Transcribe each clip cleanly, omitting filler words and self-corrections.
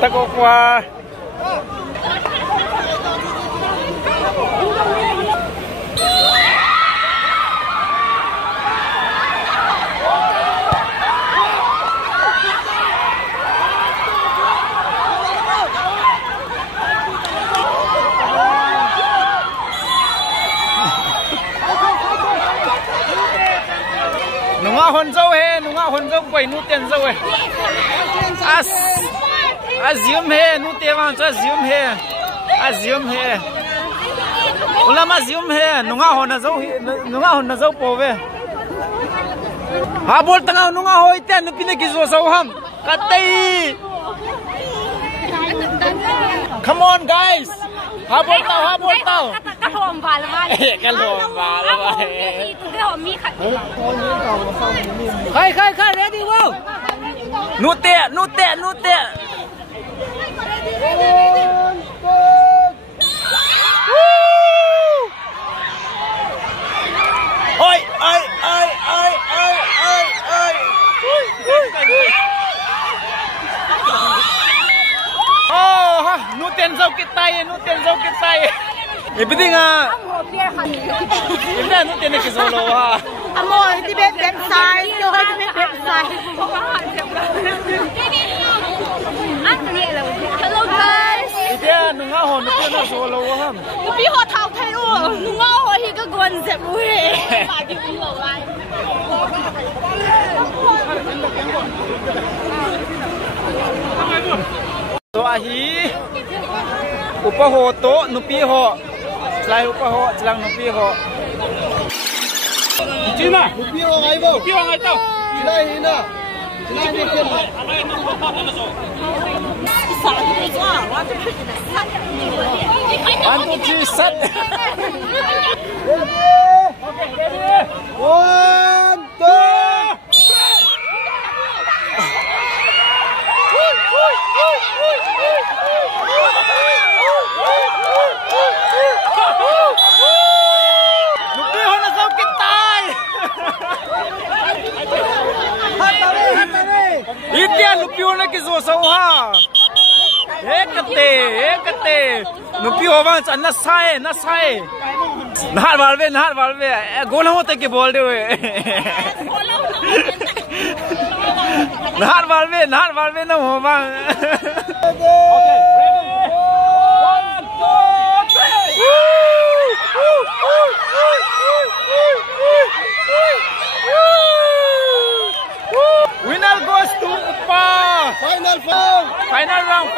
Tako qua nunga hon dâu quay nu tiền dâu zium he nu te wang cha zium he ulama zium he nunga hon na dâu po ve ha bol tanga nunga hoi ten nu pine ki zo so ham katai come on guys ha bol tao ka lom ba la ba khai ready go nu te oi oh nu ten dâu cái tay everything Ibda nu ten cái solo ha amo di website yo ha di website hello guys ide nu nga ho nu ten solo ha bi ho thau thai u nu nga ho hi ka gon zep u he ba di u lo lai to ahi upa ho to nupi ho slai upa ho chlang nupi ho china nupi ho ngai tao chilai hina chilai ne ken one two three set one two Itia lupiu na kizo sa uha. Ekate. Lupiu bang chan na sai. Nahar balve. Gola hote ke bol de we. Nahar balve na ho bang. Okay, ready. 1 2 3. Winner goes to Upa. Final round.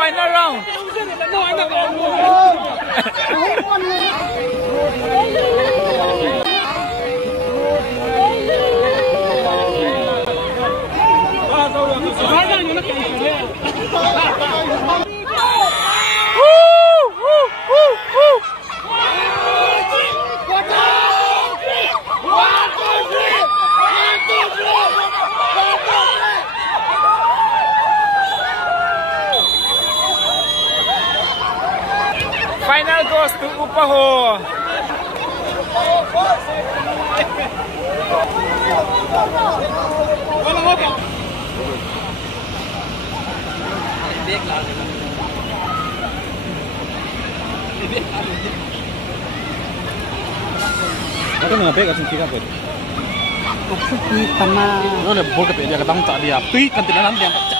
Final goes to Upaho. Aku nak beg asing tiga beg. Aku sama. Nó là bol cái dia ketang tak dia. Tui kan tidak nanti yang tak.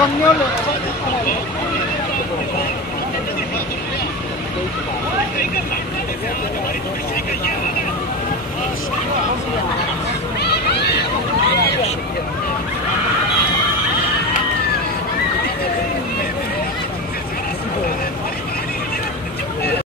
con nhau luôn